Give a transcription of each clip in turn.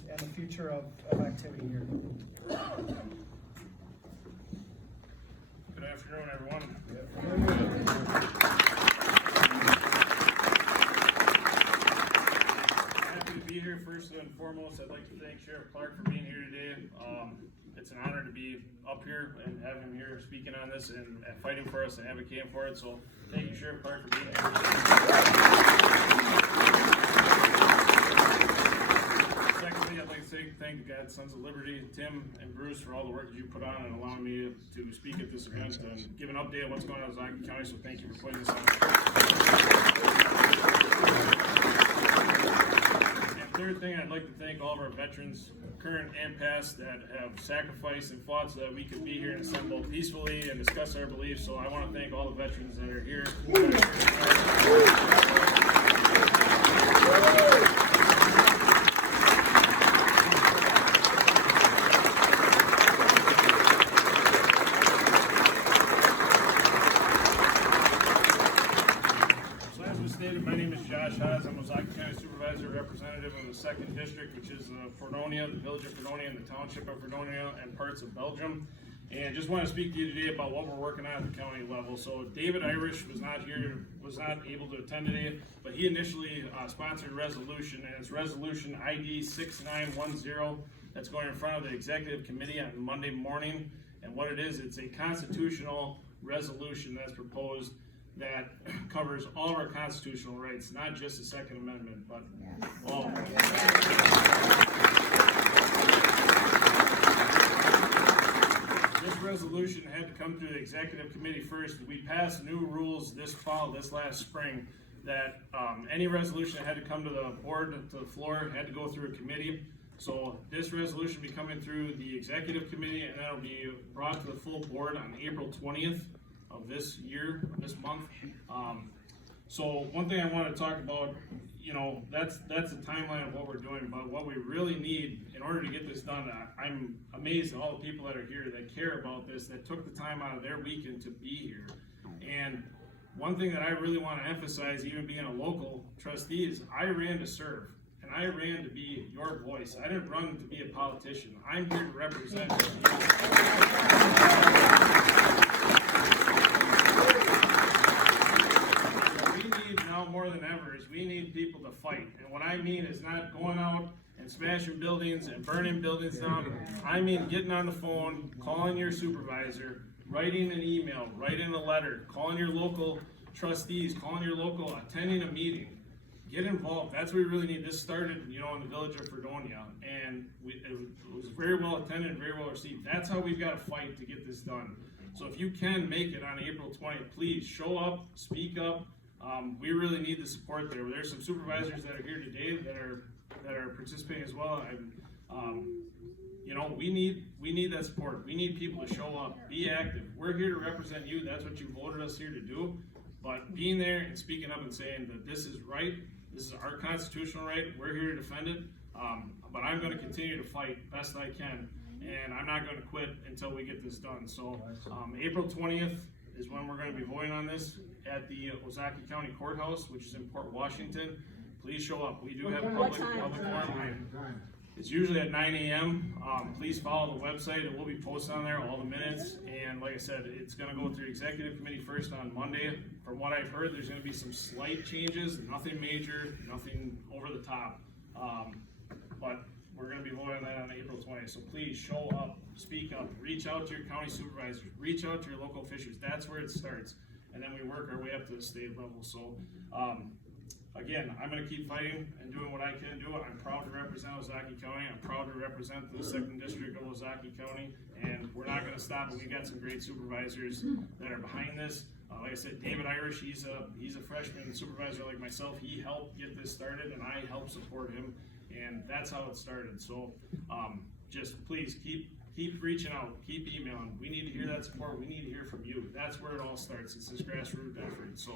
and the future of activity here. Good afternoon, everyone. Happy to be here. First and foremost, I'd like to thank Sheriff Clark for being here today. It's an honor to be up here and have him here speaking on this and fighting for us and advocating for it. So thank you, Sheriff Clark, for being here. Secondly, I'd like to say thank the God Sons of Liberty, Tim and Bruce, for all the work that you put on and allowing me to speak at this event and give an update on what's going on in Ozaukee County. So thank you for putting this on. Third thing, I'd like to thank all of our veterans, current and past, that have sacrificed and fought so that we could be here and assemble peacefully and discuss our beliefs. So I want to thank all the veterans that are here. My name is Josh Haas. I'm a Ozaukee County Supervisor Representative of the 2nd District, which is Fredonia, the village of Fredonia, and the township of Fredonia, and parts of Belgium. And just want to speak to you today about what we're working on at the county level. So David Irish was not able to attend today, but he initially sponsored a resolution, and it's resolution ID 6910 that's going in front of the executive committee on Monday morning. And what it is, it's a constitutional resolution that's proposed that covers all of our constitutional rights, not just the Second Amendment, but all. This resolution had to come through the executive committee first. We passed new rules this last spring, that any resolution that had to come to the board, to the floor, had to go through a committee. So this resolution will be coming through the executive committee, and that'll be brought to the full board on April 20th. Of this year, this month. So one thing I want to talk about, that's the timeline of what we're doing, but what we really need in order to get this done, I'm amazed at all the people that are here that care about this, that took the time out of their weekend to be here. And one thing that I really want to emphasize, even being a local trustee, is I ran to serve. And I ran to be your voice. I didn't run to be a politician. I'm here to represent you. More than ever is we need people to fight, and what I mean is not going out and smashing buildings and burning buildings down. I mean getting on the phone, calling your supervisor, writing an email, writing a letter, calling your local trustees, calling your local, attending a meeting. Get involved. That's what we really need. This started, in the village of Fredonia, and it was very well attended, very well received. That's how we've got to fight to get this done. So if you can make it on April 20th, please show up, speak up. We really need the support there. There's some supervisors that are here today that are participating as well. And we need that support. We need people to show up, be active. We're here to represent you. That's what you voted us here to do. But being there and speaking up and saying that this is right, this is our constitutional right. We're here to defend it. But I'm going to continue to fight best I can, and I'm not going to quit until we get this done. So April 20th is when we're going to be voting on this at the Ozaukee County Courthouse, which is in Port Washington. Please show up. We do have public forum. It's usually at 9 a.m. Please follow the website. It will be posted on there, all the minutes. And like I said, it's going to go through executive committee first on Monday. From what I've heard, there's going to be some slight changes, nothing major, nothing over the top. But we're going to be voting on that on April 20th. So please show up, speak up, reach out to your county supervisors, reach out to your local officials. That's where it starts. And then we work our way up to the state level. So again, I'm going to keep fighting and doing what I can do. I'm proud to represent Ozaukee County. I'm proud to represent the 2nd District of Ozaukee County. And we're not going to stop. And we've got some great supervisors that are behind this. Like I said, David Irish, he's a freshman supervisor like myself. He helped get this started, and I helped support him. And that's how it started. So just please keep reaching out, keep emailing. We need to hear that support. We need to hear from you. That's where it all starts. It's this grassroots effort. So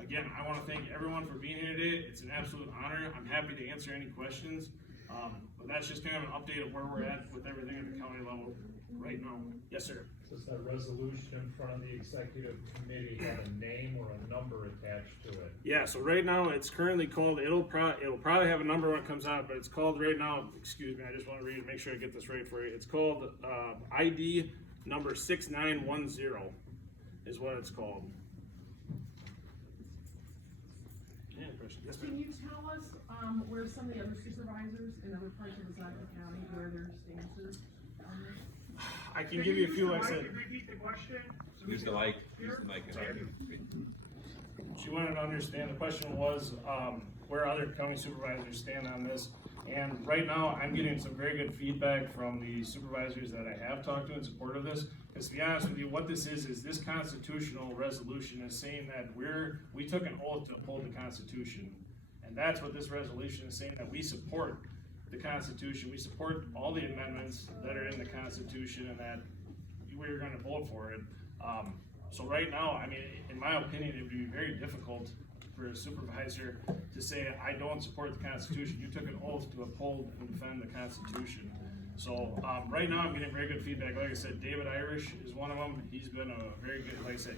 again, I want to thank everyone for being here today. It's an absolute honor. I'm happy to answer any questions. But that's just kind of an update of where we're at with everything at the county level right now. Yes, sir. Does that resolution in front of the executive committee have a name or a number attached to it? Yeah, so right now it's currently called, it'll probably have a number when it comes out, but it's called right now, excuse me, I just want to read it, make sure I get this right for you. It's called ID number 6910 is what it's called. Yeah, question. Yes, Can ma'am. you tell us, where some of the other supervisors in other parts of the County, where their stances on this? I can give you a few, like I said. Repeat the question. Use the mic, use the mic. She wanted to understand, the question was, where other county supervisors stand on this. And right now, I'm getting some very good feedback from the supervisors that I have talked to in support of this. Because to be honest with you, what this is this constitutional resolution is saying that we took an oath to uphold the Constitution. And that's what this resolution is saying, that we support the Constitution, we support all the amendments that are in the Constitution, and that we're gonna vote for it. So right now, I mean, in my opinion, it would be very difficult for a supervisor to say, I don't support the Constitution. You took an oath to uphold and defend the Constitution. So, right now, I'm getting very good feedback. Like I said, David Irish is one of them. He's been a very good, like I said,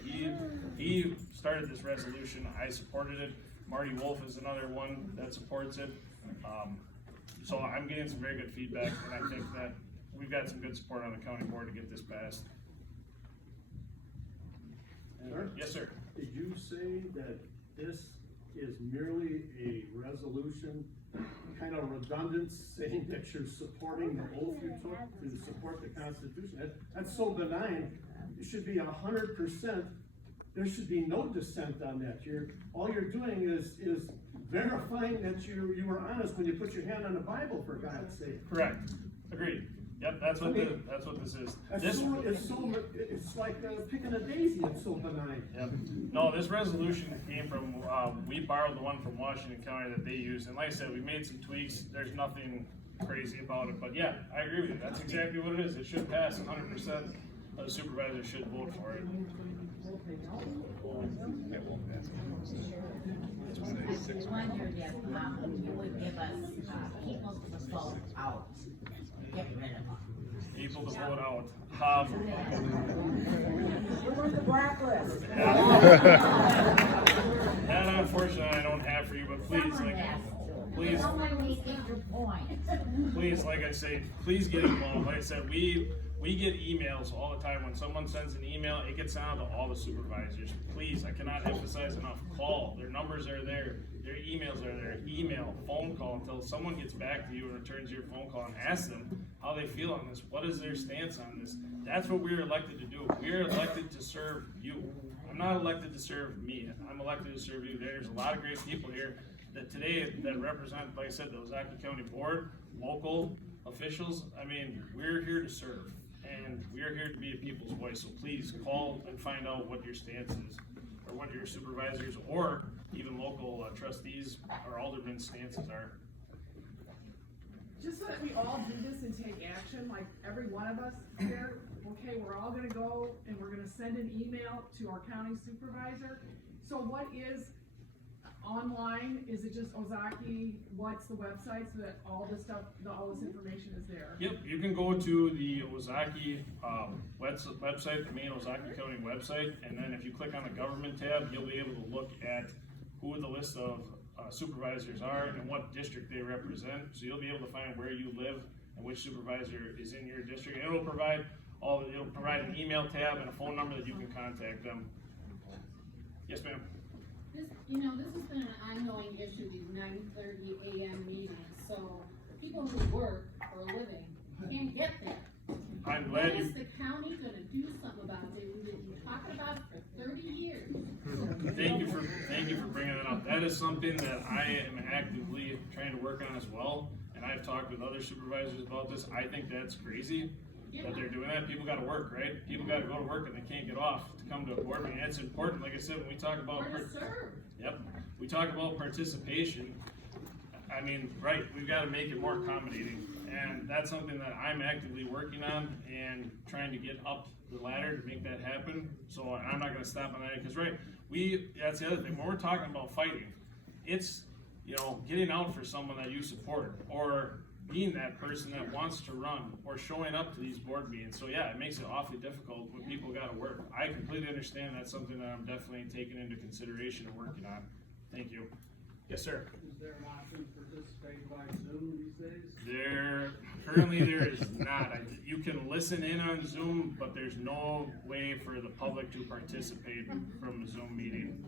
he started this resolution. I supported it. Marty Wolf is another one that supports it. So I'm getting some very good feedback, and I think that we've got some good support on the county board to get this passed. Sir? Yes, sir. Did you say that this is merely a resolution, kind of redundant, saying that you're supporting the oath you took to support the Constitution? That's so benign. It should be 100%. There should be no dissent on that. All you're doing is verifying that you were honest when you put your hand on the Bible, for God's sake. Correct. Agreed. Yep, that's what this is. It's like picking a daisy. It's so benign. Yep. No, this resolution came from, we borrowed the one from Washington County that they used, and like I said, we made some tweaks. There's nothing crazy about it, but yeah, I agree with you. That's exactly what it is. It should pass 100%. The supervisor should vote for it. I wondered if you would give us people to vote out, get rid of them. People to vote out. We're the blacklist. That unfortunately I don't have for you, but please, please, please, like I say, please get involved. Like I said, we get emails all the time. When someone sends an email, it gets out to all the supervisors. Please, I cannot emphasize enough. Call. Their numbers are there. Their emails are there. Email, phone call until someone gets back to you and returns your phone call and asks them how they feel on this. What is their stance on this? That's what we're elected to do. We're elected to serve you. I'm not elected to serve me. I'm elected to serve you. There's a lot of great people here that today that represent, like I said, the Ozaki County Board, local officials. I mean, we're here to serve. And we are here to be a people's voice, so please call and find out what your stance is, or what your supervisors, or even local trustees or aldermen's stances are. Just so that we all do this and take action, like every one of us here, okay, we're all gonna go and we're gonna send an email to our county supervisor. So what is online? Is it just Ozaki? What's the website so that all this stuff, all this information is there? Yep, you can go to the Ozaki website, the main Ozaki County website, and then if you click on the government tab, you'll be able to look at who the list of supervisors are and what district they represent. So you'll be able to find where you live and which supervisor is in your district. And it'll provide an email tab and a phone number that you can contact them. Yes, ma'am. This has been an ongoing issue, these 9:30 a.m. meetings, so people who work for a living can't get there. I'm glad When you. is the county gonna do something about it? We've been talking about it for 30 years. Thank you for bringing it up. That is something that I am actively trying to work on as well, and I've talked with other supervisors about this. I think that's crazy that they're doing that. People gotta work, right? People gotta go to work and they can't get off to come to a board meeting. It's important, like I said, when we talk about. Or to serve. Yep, we talk about participation. I mean, right, we've gotta make it more accommodating, and that's something that I'm actively working on and trying to get up the ladder to make that happen. So I'm not gonna stop on that, because right, that's the other thing, when we're talking about fighting, it's, getting out for someone that you support, or being that person that wants to run or showing up to these board meetings. So yeah, it makes it awfully difficult when people gotta work. I completely understand that's something that I'm definitely taking into consideration and working on. Thank you. Yes, sir. Is there an option to participate by Zoom these days? Currently there is not. You can listen in on Zoom, but there's no way for the public to participate from a Zoom meeting.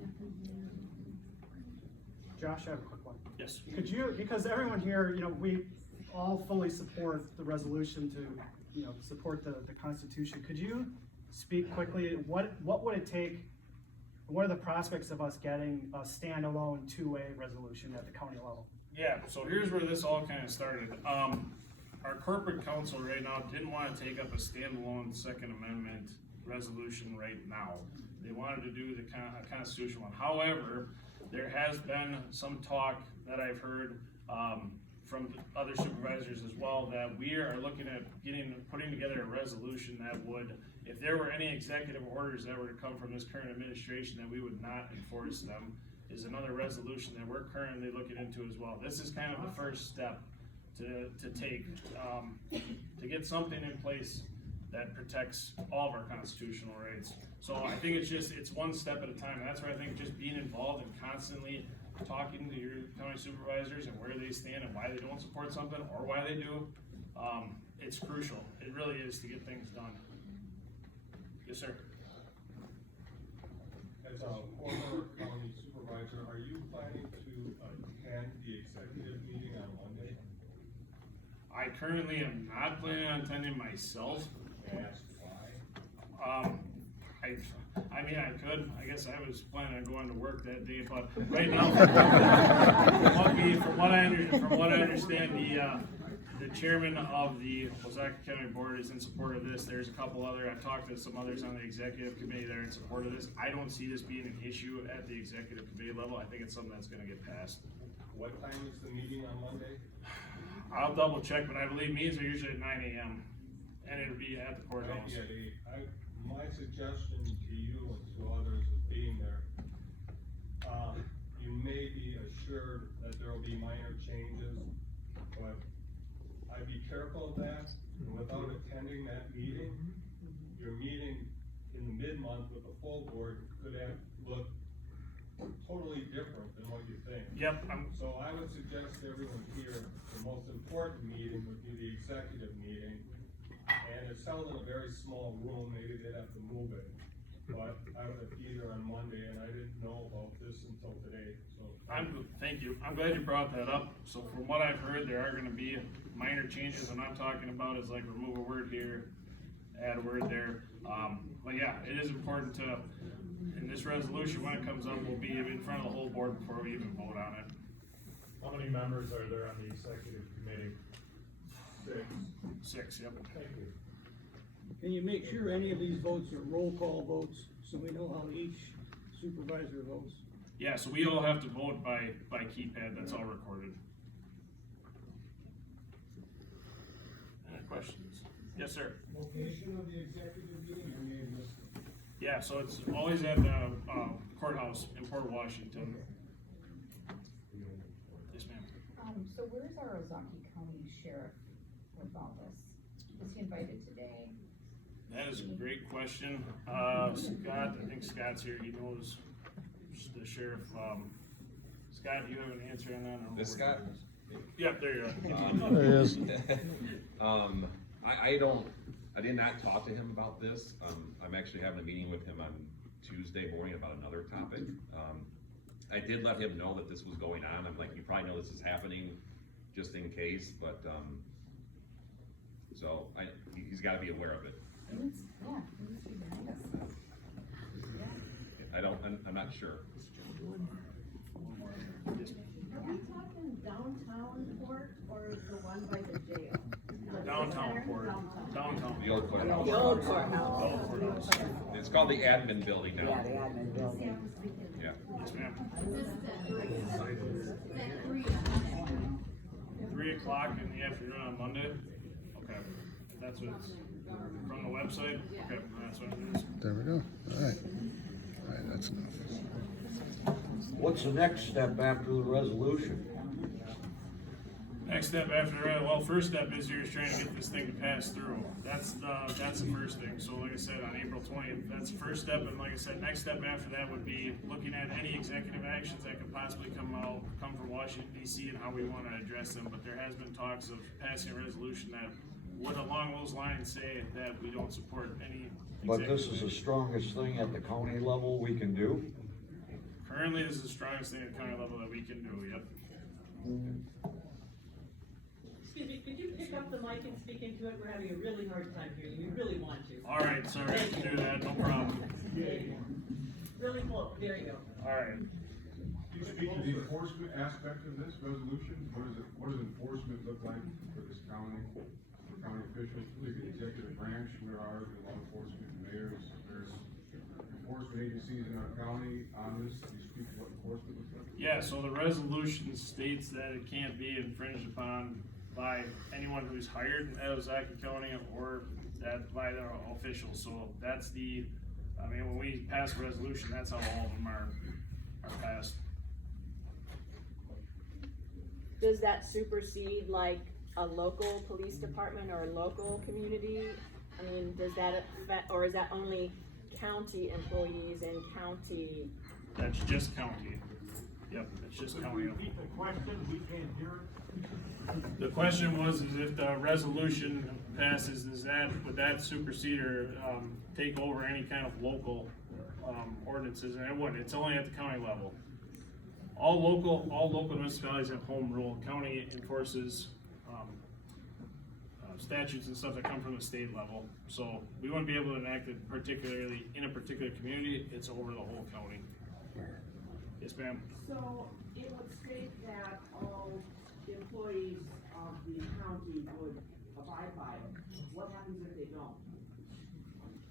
Josh, I have a quick one. Yes. Could you, because everyone here, we all fully support the resolution to, support the Constitution. Could you speak quickly, what would it take, what are the prospects of us getting a standalone two-way resolution at the county level? Yeah, so here's where this all kind of started. Our corporate council right now didn't want to take up a standalone Second Amendment resolution right now. They wanted to do the constitutional one. However, there has been some talk that I've heard from other supervisors as well, that we are looking at putting together a resolution that would, if there were any executive orders that were to come from this current administration, that we would not enforce them, is another resolution that we're currently looking into as well. This is kind of the first step to take, to get something in place that protects all of our constitutional rights. So I think it's one step at a time. That's where I think just being involved and constantly talking to your county supervisors and where they stand and why they don't support something or why they do, it's crucial. It really is to get things done. Yes, sir. As a former county supervisor, are you planning to attend the executive meeting on Monday? I currently am not planning on attending myself. Ask why? I mean, I could. I guess I was planning on going to work that day, but right now, from what I understand, the chairman of the Osaka County Board is in support of this. There's a couple other. I've talked to some others on the executive committee that are in support of this. I don't see this being an issue at the executive committee level. I think it's something that's going to get passed. What time is the meeting on Monday? I'll double check, but I believe meetings are usually at 9 a.m. and it'll be at the courthouse. Maybe at 8. My suggestion to you and to others is being there. You may be assured that there will be minor changes, but I'd be careful of that. And without attending that meeting, your meeting in the mid-month with the full board could look totally different than what you think. Yep. So I would suggest to everyone here, the most important meeting would be the executive meeting. And it's held in a very small room, maybe they'd have to move it. But I would be there on Monday, and I didn't know about this until today, so. Thank you. I'm glad you brought that up. So from what I've heard, there are gonna be minor changes, and I'm talking about is like remove a word here, add a word there. But yeah, it is important to, in this resolution, when it comes up, we'll be in front of the whole board before we even vote on it. How many members are there on the executive committee? 6. 6, yep. Thank you. Can you make sure any of these votes are roll call votes, so we know how each supervisor votes? Yeah, so we all have to vote by keypad, that's all recorded. Any questions? Yes, sir. Location of the executive meeting, I may have missed it. Yeah, so it's always at the courthouse in Port Washington. Yes, ma'am. So where's our Ozaki County Sheriff with all this? Was he invited today? That is a great question. Scott, I think Scott's here, he knows the sheriff. Scott, do you have an answer on that? I don't know This where Scott? he is. Yep, there you are. There he is. I did not talk to him about this. I'm actually having a meeting with him on Tuesday morning about another topic. I did let him know that this was going on. I'm like, you probably know this is happening, just in case, but, so he's gotta be aware of it. Yeah, he must be behind us. I'm not sure. Are we talking downtown Port or the one by the jail? Downtown Port. Downtown. The old courthouse. The old courthouse. It's called the admin building now. Yeah, the admin building. Yeah. Yes, ma'am. This is at 3. 3 o'clock in the afternoon on Monday? Okay, that's what it's, from the website? Okay, that's what it is. There we go. All right, that's enough. What's the next step after the resolution? Next step after that, well, first step is you're just trying to get this thing to pass through. That's the first thing. So like I said, on April 20th, that's the first step. And like I said, next step after that would be looking at any executive actions that could possibly come from Washington DC and how we want to address them. But there has been talks of passing a resolution that would along those lines say that we don't support any. But this is the strongest thing at the county level we can do? Currently, this is the strongest thing at county level that we can do, yep. Excuse me, could you pick up the mic and speak into it? We're having a really hard time hearing you. We really want to. All right, sorry to do that, no problem. Really close. There you go. All right. Can you speak to the enforcement aspect of this resolution? What does enforcement look like for this county, for county officials, the executive branch? Where are the law enforcement mayors? There's enforcement agencies in our county on this. Can you speak to what enforcement looks like? Yeah, so the resolution states that it can't be infringed upon by anyone who's hired in Ozaukee County or that by their officials. So that's when we pass a resolution, that's how all of them are passed. Does that supersede like a local police department or a local community? I mean, does that affect, or is that only county employees and county? That's just county. Yep, it's just county. Repeat the question, we can't hear it. The question was, is if the resolution passes, would that supersede or take over any kind of local ordinances? And it wouldn't. It's only at the county level. All local municipalities have home rule. County enforces statutes and stuff that come from the state level. So we wouldn't be able to enact it particularly in a particular community. It's over the whole county. Yes, ma'am. So it would state that all employees of the county would abide by it. What happens if they don't?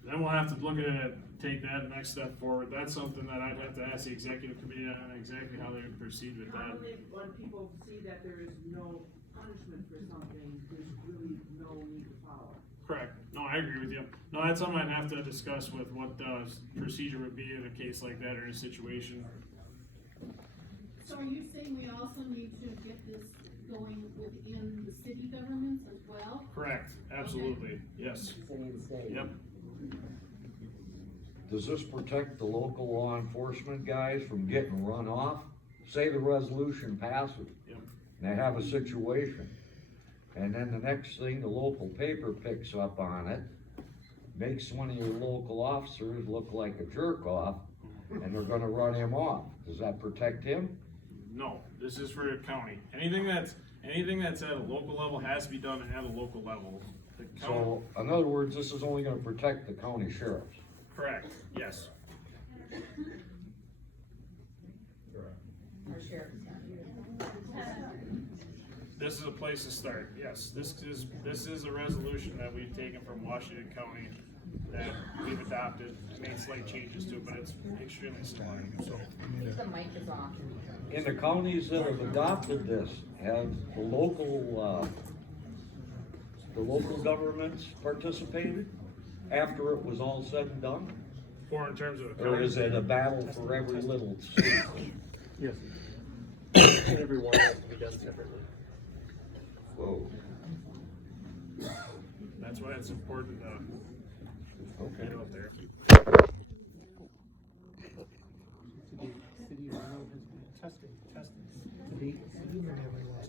Then we'll have to look at it, take that next step forward. That's something that I'd have to ask the executive committee on exactly how they would proceed with that. Normally, when people see that there is no punishment for something, there's really no need to follow. Correct. No, I agree with you. No, that's something I'd have to discuss with what the procedure would be in a case like that or in a situation. So are you saying we also need to get this going within the city governments as well? Correct. Absolutely. Yes. Yep. Does this protect the local law enforcement guys from getting run off? Say the resolution passes. Yep. And they have a situation. And then the next thing, the local paper picks up on it, makes one of your local officers look like a jerk off, and they're gonna run him off. Does that protect him? No, this is for the county. Anything that's at a local level has to be done at a local level. The county, So, in other words, this is only gonna protect the county sheriffs. correct, yes. Our sheriff is not here. This is a place to start, yes. This is a resolution that we've taken from Washington County that we've adopted, made slight changes to, but it's extremely similar, so. If the mic is off. In the counties that have adopted this, have the local governments participated after it was all said and done? Or in terms of. Or is it a battle for every little state? Yes. Every one has to be done separately. Whoa. That's why it's important to get out there. City of Monroe has been testing. To date, the city of Monroe has